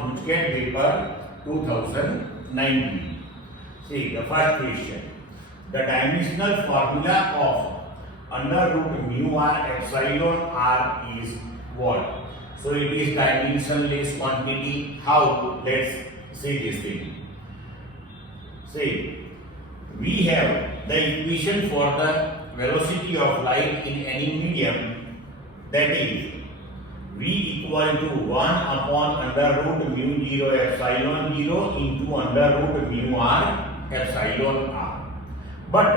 on GUJCET paper 2019. See the first question. The dimensional formula of under root mu r epsilon r is what? So it is dimensionless quantity. How? Let's see this thing. See, we have the equation for the velocity of light in any medium, that is v equal to 1 upon under root mu 0 epsilon 0 into under root mu r epsilon r. But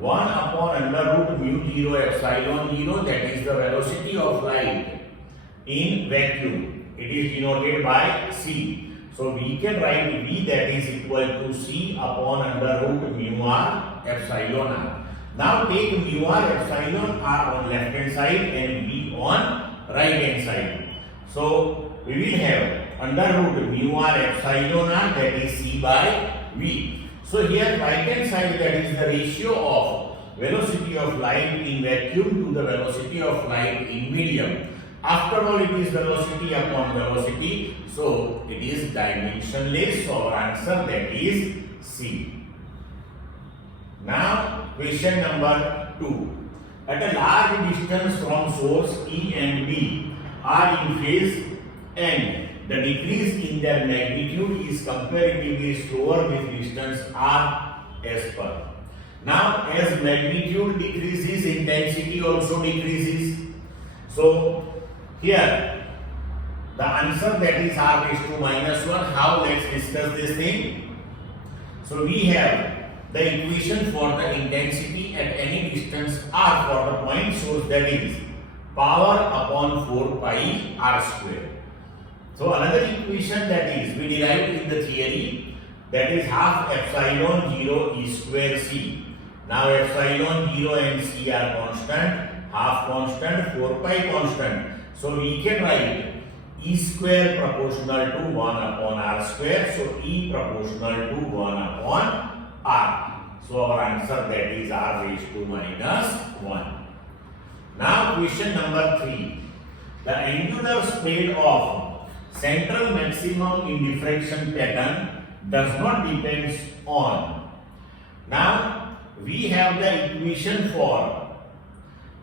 1 upon under root mu 0 epsilon 0, that is the velocity of light in vacuum. It is denoted by c. So we can write v, that is equal to c upon under root mu r epsilon r. Now take mu r epsilon r on left hand side and v on right hand side. So we will have under root mu r epsilon r, that is c by v. So here right hand side, that is the ratio of velocity of light in vacuum to the velocity of light in medium. After all, it is velocity upon velocity, so it is dimensionless. So our answer, that is C. Now question number 2. At a large distance from source E and B are in phase and the decrease in their magnitude is comparatively slower with distance r as per. Now as magnitude decreases, intensity also decreases. So here the answer, that is r raised to minus 1. How? Let's discuss this thing. So we have the equation for the intensity at any distance r for the point source, that is power upon 4 pi r square. So another equation that is we derived in the theory, that is half epsilon 0 e square c. Now epsilon 0 and c are constant, half constant, 4 pi constant. So we can write e square proportional to 1 upon r square. So e proportional to 1 upon r. So our answer, that is r raised to minus 1. Now question number 3. The angular spread of central maximum in diffraction pattern does not depend on. Now we have the equation for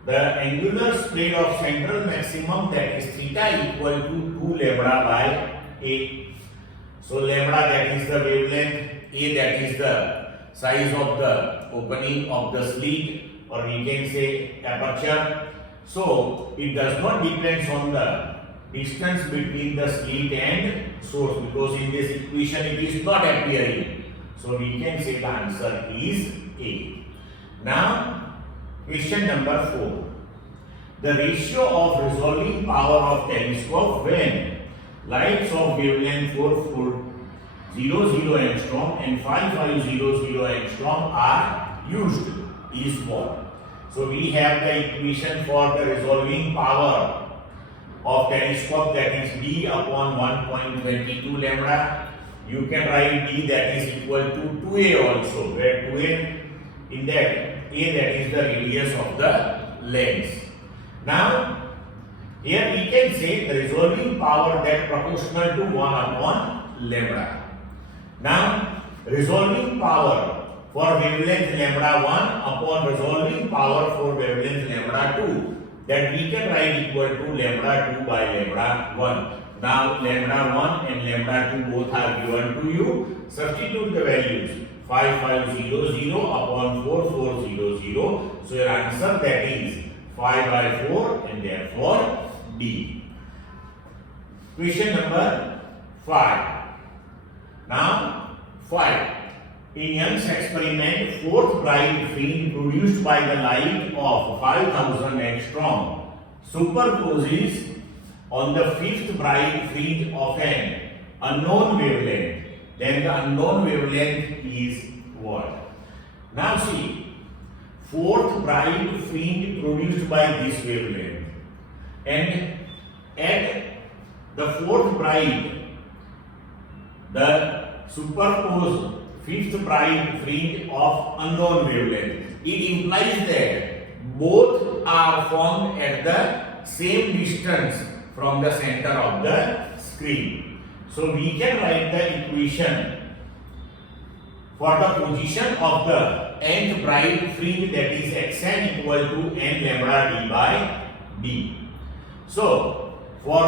the angular spread of central maximum, that is theta equal to 2 lambda by a. So lambda, that is the wavelength, a, that is the size of the opening of the slit, or we can say aperture. So it does not depend on the distance between the slit and source, because in this equation it is not appearing. So we can say the answer is A. Now question number 4. The ratio of resolving power of telescope when lights of wavelength 400 angstrom and 5500 angstrom are used is what? So we have the equation for the resolving power of telescope, that is d upon 1.22 lambda. You can write d, that is equal to 2a also, where 2a, in that a, that is the radius of the lens. Now here we can say the resolving power that proportional to 1 upon lambda. Now resolving power for wavelength lambda 1 upon resolving power for wavelength lambda 2, that we can write equal to lambda 2 by lambda 1. Now lambda 1 and lambda 2 both are given to you. Substitute the values 5500 upon 4400. So your answer, that is 5 by 4, and therefore D. Question number 5. Now 5. In Young's experiment, fourth bright field produced by the light of 5000 angstrom superposes on the fifth bright field of an unknown wavelength. Then the unknown wavelength is what? Now see, fourth bright field produced by this wavelength, and at the fourth bright, the superposed fifth bright field of unknown wavelength. It implies that both are formed at the same distance from the center of the screen. So we can write the equation for the position of the nth bright fringe, that is xn equal to n lambda d by d. So for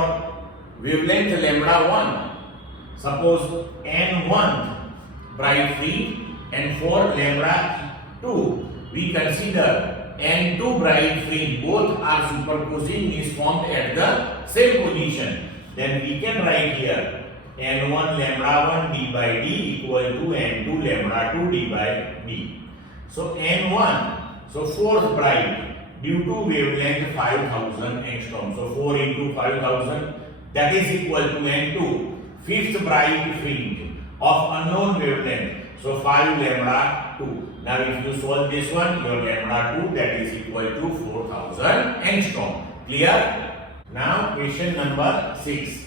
wavelength lambda 1, suppose n1 bright fringe, and for lambda 2 we consider n2 bright fringe. Both are superposing, is formed at the same position. Then we can write here n1 lambda 1 d by d equal to n2 lambda 2 d by d. So n1, so fourth bright due to wavelength 5000 angstrom. So 4 into 5000, that is equal to n2, fifth bright fringe of unknown wavelength. So 5 lambda 2. Now if you solve this one, your lambda 2, that is equal to 4000 angstrom. Clear? Now question number 6.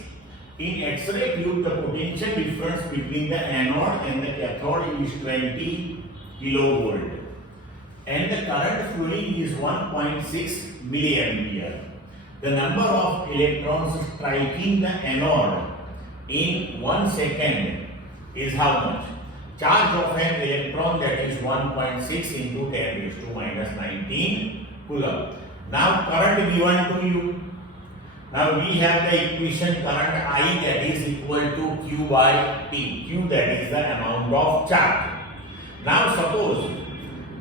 In X-ray tube, the potential difference between the anode and the cathode is 20 kilovolt, and the current flowing is 1.6 milliampere. The number of electrons striking the anode in 1 second is how much? Charge of an electron, that is 1.6 into 10 raised to minus 19 coulomb. Now current given to you. Now we have the equation current I, that is equal to Q by T. Q, that is the amount of charge. Now suppose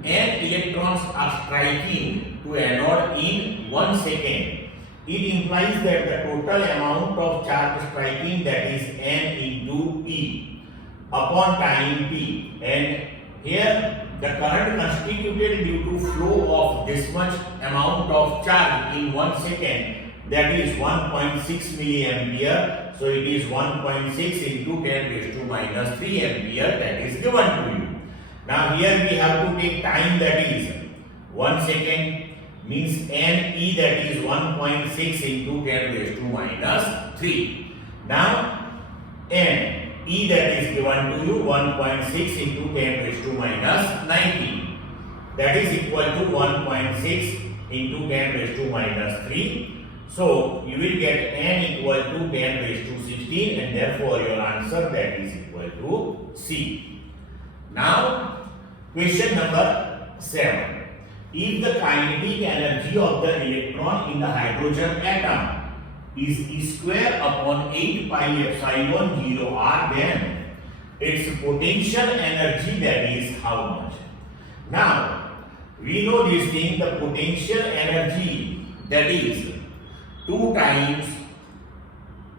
n electrons are striking to anode in 1 second. It implies that the total amount of charge striking, that is n into E upon time t, and here the current constituted due to flow of this much amount of charge in 1 second, that is 1.6 milliampere. So it is 1.6 into 10 raised to minus 3 ampere, that is given to you. Now here we have to take time, that is 1 second, means ne, that is 1.6 into 10 raised to minus 3. Now n, E, that is given to you 1.6 into 10 raised to minus 19, that is equal to 1.6 into 10 raised to minus 3. So you will get n equal to 10 raised to 16, and therefore your answer, that is equal to C. Now question number 7. If the kinetic energy of the electron in the hydrogen atom is E square upon 8 pi epsilon 0 r, then its potential energy, that is how much? Now we know this thing, the potential energy, that is 2 times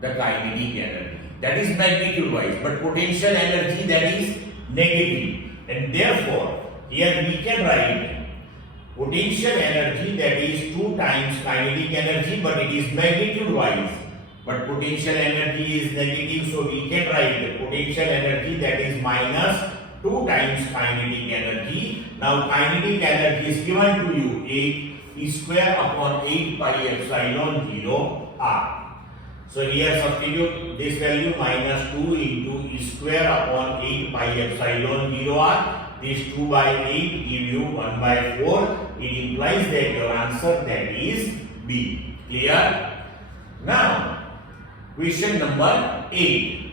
the kinetic energy, that is magnitude wise, but potential energy, that is negative, and therefore here we can write potential energy, that is 2 times kinetic energy, but it is magnitude wise, but potential energy is negative, so we can write the potential energy, that is minus 2 times kinetic energy. Now kinetic energy is given to you 8 E square upon 8 pi epsilon 0 r. So here substitute this value, minus 2 into E square upon 8 pi epsilon 0 r. This 2 by 8 give you 1 by 4. It implies that your answer, that is B. Clear? Now question number 8.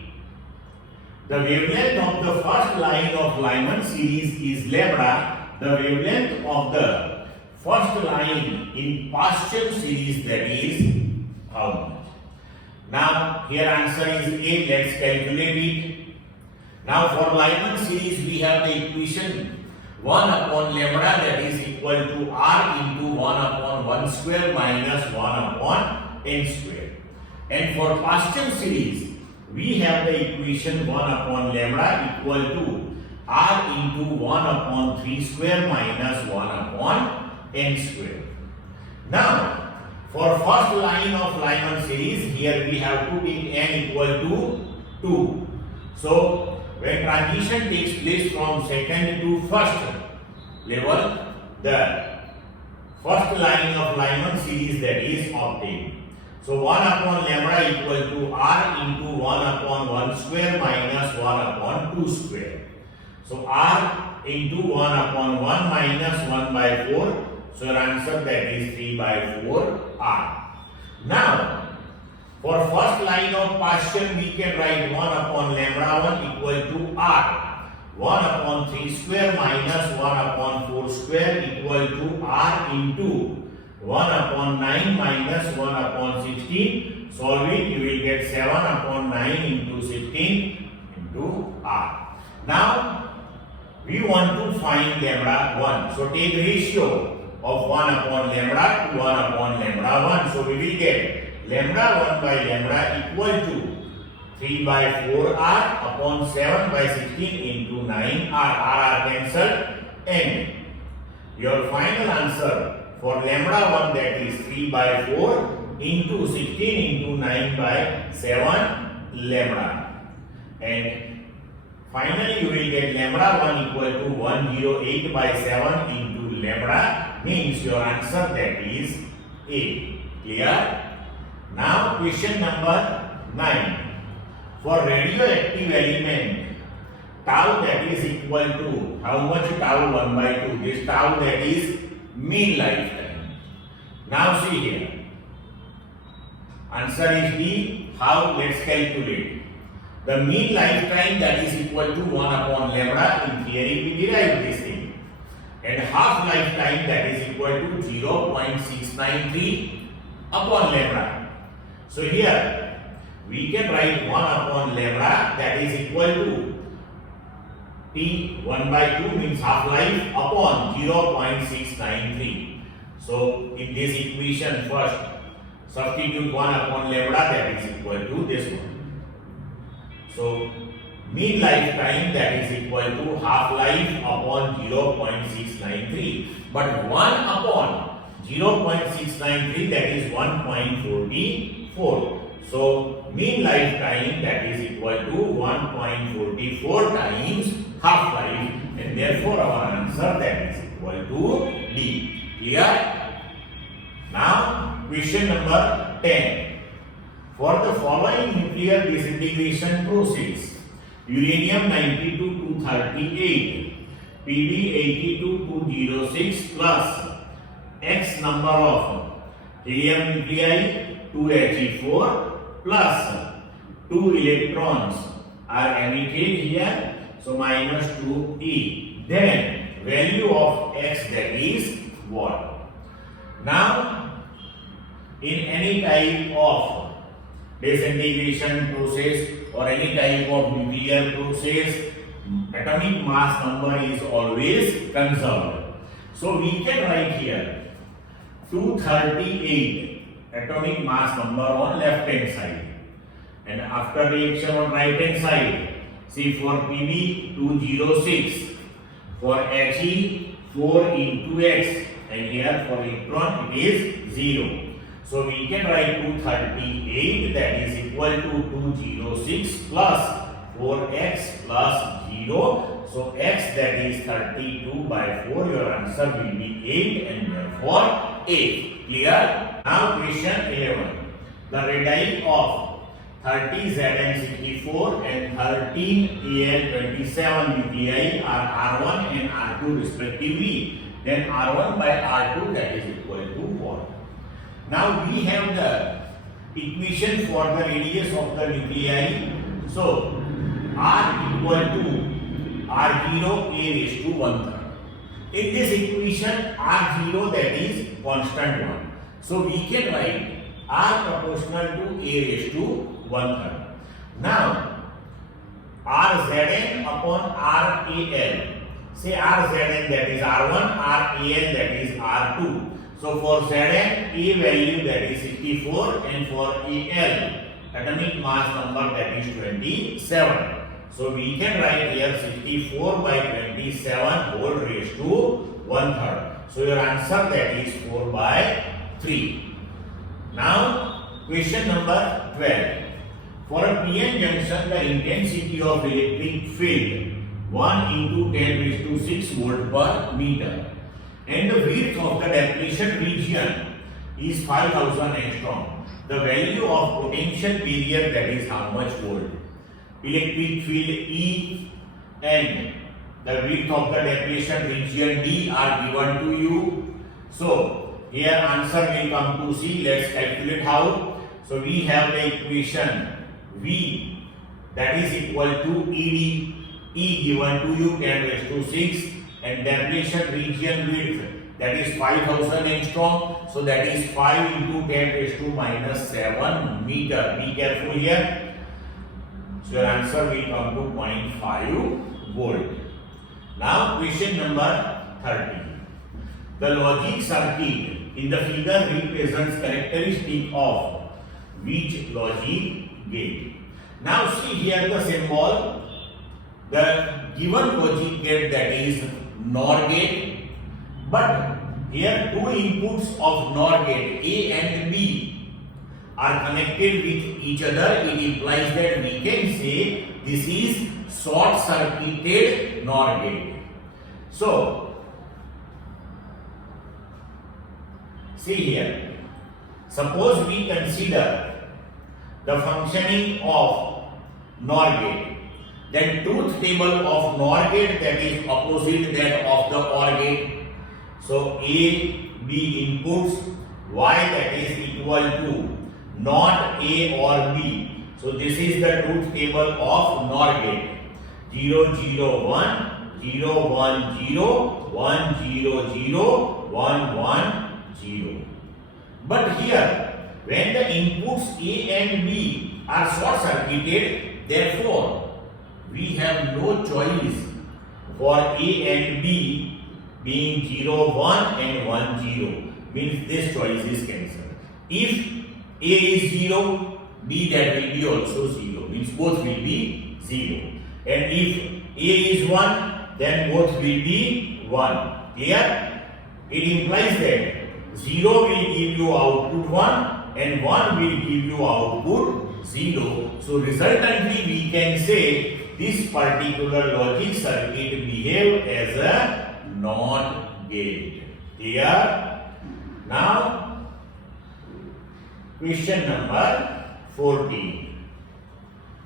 The wavelength of the first line of Lyman series is lambda. The wavelength of the first line in partial series, that is how much? Now here answer is A. Let's calculate it. Now for Lyman series we have the equation 1 upon lambda, that is equal to r into 1 upon 1 square minus 1 upon n square. And for partial series we have the equation 1 upon lambda equal to r into 1 upon 3 square minus 1 upon n square. Now for first line of Lyman series, here we have to take n equal to 2. So when transition takes place from second to first level, the first line of Lyman series, that is obtained. So 1 upon lambda equal to r into 1 upon 1 square minus 1 upon 2 square. So r into 1 upon 1 minus 1 by 4. So your answer, that is 3 by 4 r. Now For first line of partial, we can write 1 upon lambda 1 equal to r. 1 upon 3 square minus 1 upon 4 square equal to r into 1 upon 9 minus 1 upon 16. Solve it, you will get 7 upon 9 into 16 into r. Now, we want to find lambda 1. So, take ratio of 1 upon lambda to 1 upon lambda 1. So, we will get lambda 1 by lambda equal to 3 by 4r upon 7 by 16 into 9r. R are cancelled, and your final answer for lambda 1, that is 3 by 4 into 16 into 9 by 7 lambda. And finally you will get lambda 1 equal to 108 by 7 into lambda, means your answer, that is A. Clear? Now question number 9. For radioactive element, tau, that is equal to how much? Tau 1 by 2. This tau, that is mean lifetime. Now see here. Answer is D. How? Let's calculate. The mean lifetime, that is equal to 1 upon lambda. In theory we derive this thing. And half lifetime, that is equal to 0.693 upon lambda. So here we can write 1 upon lambda, that is equal to T 1 by 2 means half life upon 0.693. So in this equation, first substitute 1 upon lambda, that is equal to this one. So mean lifetime, that is equal to half life upon 0.693. But 1 upon 0.693, that is 1.44. So mean lifetime, that is equal to 1.44 times half life, and therefore our answer, that is equal to D. Clear? Now question number 10. For the following nuclear disintegration process, uranium 92 to 38, Pb 82 to 06 plus X number of helium nuclei 2He4 plus 2 electrons are emitted here, so minus 2E. Then value of X, that is what? Now in any type of disintegration process or any type of nuclear process, atomic mass number is always conserved. So we can write here 238 atomic mass number on left hand side, and after reaction on right hand side, see for Pb 206, for He 4 into X, and here for electron it is 0. So we can write 238, that is equal to 206 plus 4x plus 0. So x, that is 32 by 4. Your answer will be 8, and therefore 8. Clear? Now question 11. The radii of 30 Zn64 and 13 Al27 nuclei are R1 and R2 respectively. Then R1 by R2, that is equal to what? Now we have the equation for the radius of the nuclei. So R equal to R0 a raised to 1/3. In this equation, R0, that is constant one. So we can write R proportional to a raised to 1/3. Now Rzn upon RAL. Say Rzn, that is R1, RAL, that is R2. So for Zn, A value, that is 64, and for Al, atomic mass number, that is 27. So we can write here 64 by 27 whole raised to 1/3. So your answer, that is 4 by 3. Now question number 12. For a PN junction, the intensity of electric field 1 into 10 raised to 6 volt per meter, and the width of the depletion region is 5000 angstrom. The value of potential barrier, that is how much volt. Electric field E and the width of the depletion region D are given to you. So here answer will come to C. Let's calculate how. So we have the equation V that is equal to ED, E given to you 10 raised to 6 and depletion region width that is 5000 angstrom. So that is 5 into 10 raised to minus 7 meter. Be careful here. So your answer will come to 0.5 volt. Now question number 30. The logic circuit in the figure represents characteristic of which logic gate? Now see here the symbol. The given logic gate that is NOR gate, but here two inputs of NOR gate A and B are connected with each other. It implies that we can say this is short circuited NOR gate. So see here, suppose we consider the functioning of NOR gate. Then truth table of NOR gate that is opposite that of the OR gate. So A, B inputs, Y that is equal to not A or B. So this is the truth table of NOR gate. 0, 0, 1, 0, 1, 0, 1, 0, 0, 1, 1, 0. But here, when the inputs A and B are short circuited, therefore we have no choice for A and B being 0, 1 and 1, 0. Means this choice is cancelled. If A is 0, B that will be also 0. Means both will be 0. And if A is 1, then both will be 1. Clear? It implies that 0 will give you output 1 and 1 will give you output 0. So resultantly we can say this particular logic circuit behave as a NOT gate. Clear? Now question number 14.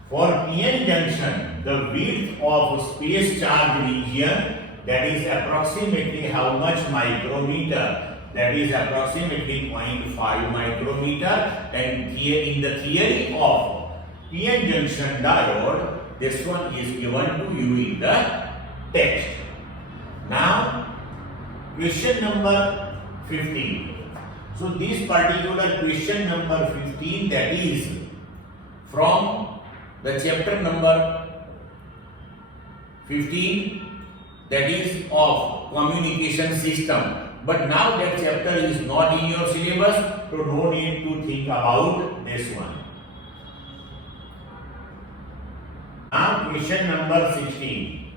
For PN junction, the width of space charge region that is approximately how much micrometer? That is approximately 0.5 micrometer. And here in the theory of PN junction diode, this one is given to you in the text. Now question number 15. So this particular question number 15 that is from the chapter number 15 that is of communication system. But now that chapter is not in your syllabus, so no need to think about this one. Now question number 16.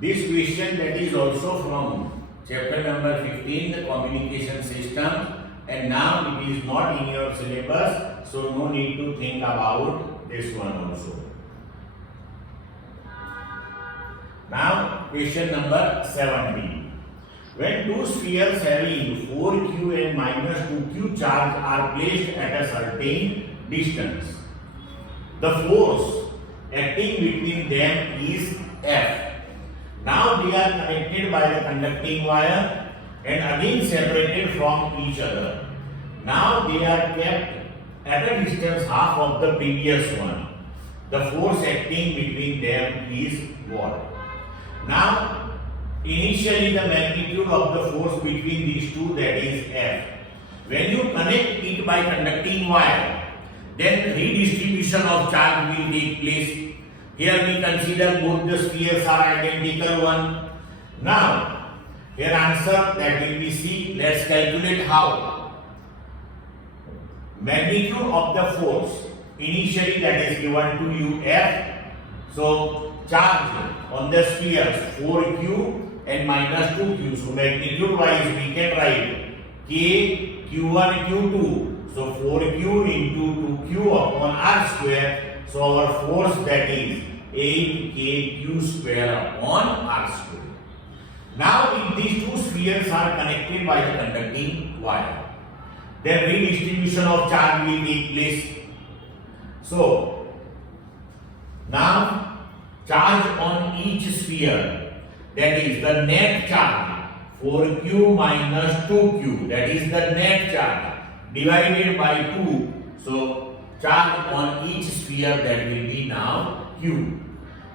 This question that is also from chapter number 15, the communication system, and now it is not in your syllabus, so no need to think about this one also. Now question number 17. When two spheres having 4q and minus 2q charge are placed at a certain distance, the force acting between them is F. Now they are connected by the conducting wire and again separated from each other. Now they are kept at a distance half of the previous one. The force acting between them is what? Now initially the magnitude of the force between these two, that is F. When you connect it by conducting wire, then redistribution of charge will take place. Here we consider both the spheres are identical one. Now here answer that will be C. Let's calculate how. Magnitude of the force initially that is given to you F. So charge on the spheres 4q and minus 2q. So magnitude wise we can write k q1 q2. So 4q into 2q upon r square. So our force that is 8kq square upon r square. Now if these two spheres are connected by the conducting wire, then redistribution of charge will take place. So now charge on each sphere, that is the net charge 4q minus 2q, that is the net charge, divided by 2. So charge on each sphere, that will be now Q.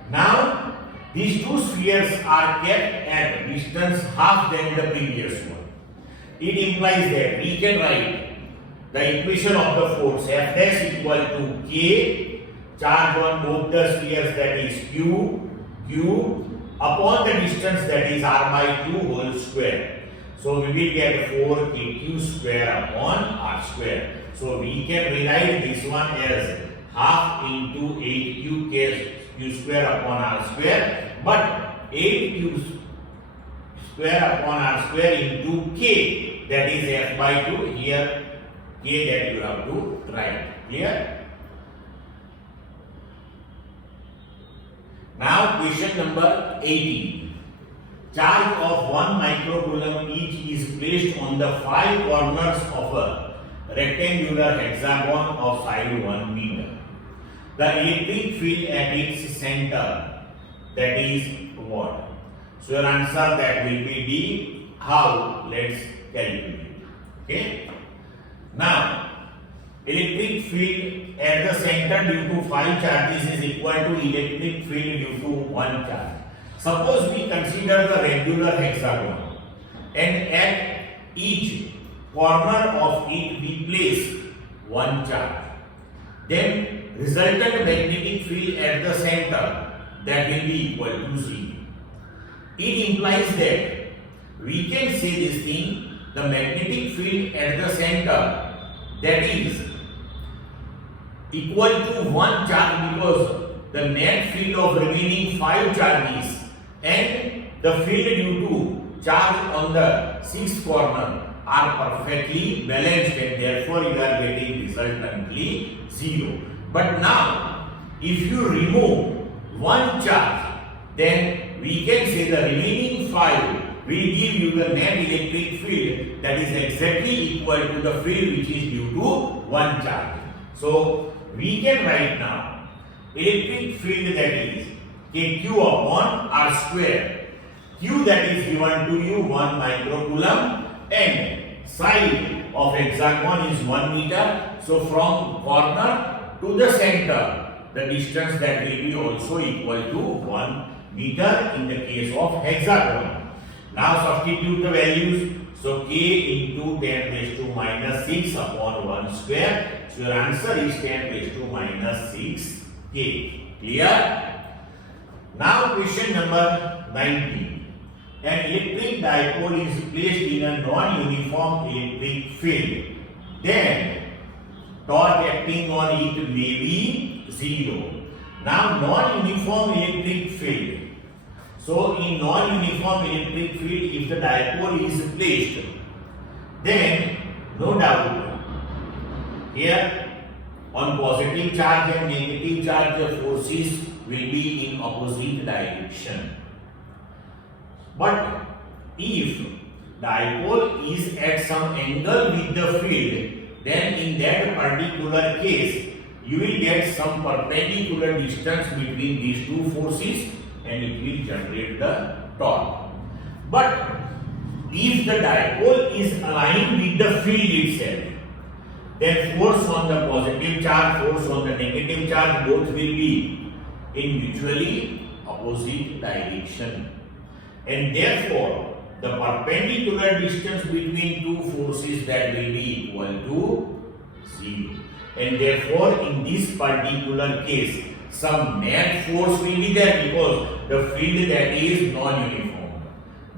Now these two spheres are kept at distance half than the previous one. It implies that we can write the equation of the force F dash equal to K charge on both the spheres, that is Q upon the distance, that is R by 2 whole square. So we will get 4kq square upon R square. So we can rewrite this one as half into 8q square upon R square, but 8q square upon R square into k, that is F by 2, here k that you have to write. Clear? Now question number 18. Charge of 1 microcoulomb each is placed on the 5 corners of a rectangular hexagon of side 1 meter. The electric field at its center, that is what? So your answer that will be D. How? Let's calculate. Okay. Now electric field at the center due to 5 charges is equal to electric field due to 1 charge. Suppose we consider the regular hexagon and at each corner of it we place 1 charge. Then resultant magnetic field at the center, that will be equal to 0. It implies that we can say this thing, the magnetic field at the center, that is equal to 1 charge, because the net field of remaining 5 charges and the field due to charge on the 6th corner are perfectly balanced, and therefore you are getting resultantly 0. But now if you remove 1 charge, then we can say the remaining 5 will give you the net electric field that is exactly equal to the field which is due to 1 charge. So we can write now electric field, that is kq upon R square. Q that is given to you 1 microcoulomb and side of hexagon is 1 meter. So from corner to the center, the distance that will be also equal to 1 meter in the case of hexagon. Now substitute the values. So k into 10 raised to minus 6 upon 1 square. So your answer is 10 raised to minus 6k. Clear? Now question number 19. An electric dipole is placed in a non-uniform electric field. Then torque acting on it may be 0. Now non-uniform electric field. So in non-uniform electric field, if the dipole is placed, then no doubt here on positive charge and negative charge the forces will be in opposite direction. But if dipole is at some angle with the field, then in that particular case you will get some perpendicular distance between these two forces and it will generate the torque. But if the dipole is aligned with the field itself, then force on the positive charge, force on the negative charge, both will be in mutually opposite direction. And therefore, the perpendicular distance between two forces, that will be equal to 0. And therefore, in this particular case, some net force will be there because the field that is non-uniform.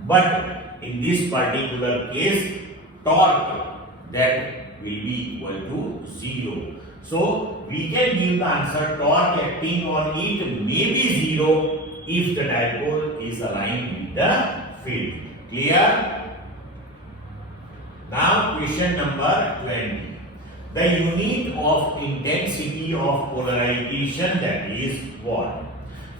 But in this particular case, torque that will be equal to 0. So we can give the answer torque acting on it may be 0 if the dipole is aligned with the field. Clear? Now question number 20. The unit of intensity of polarization, that is what?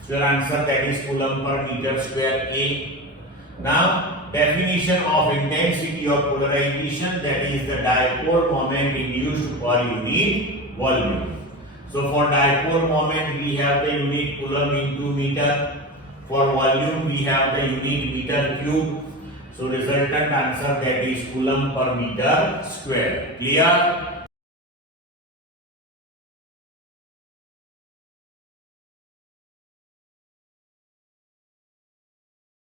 So your answer, that is coulomb per meter square A. Now definition of intensity of polarization, that is the dipole moment induced per unit volume. So for dipole moment we have the unit coulomb into meter. For volume we have the unit meter cube. So resultant answer, that is coulomb per meter square. Clear?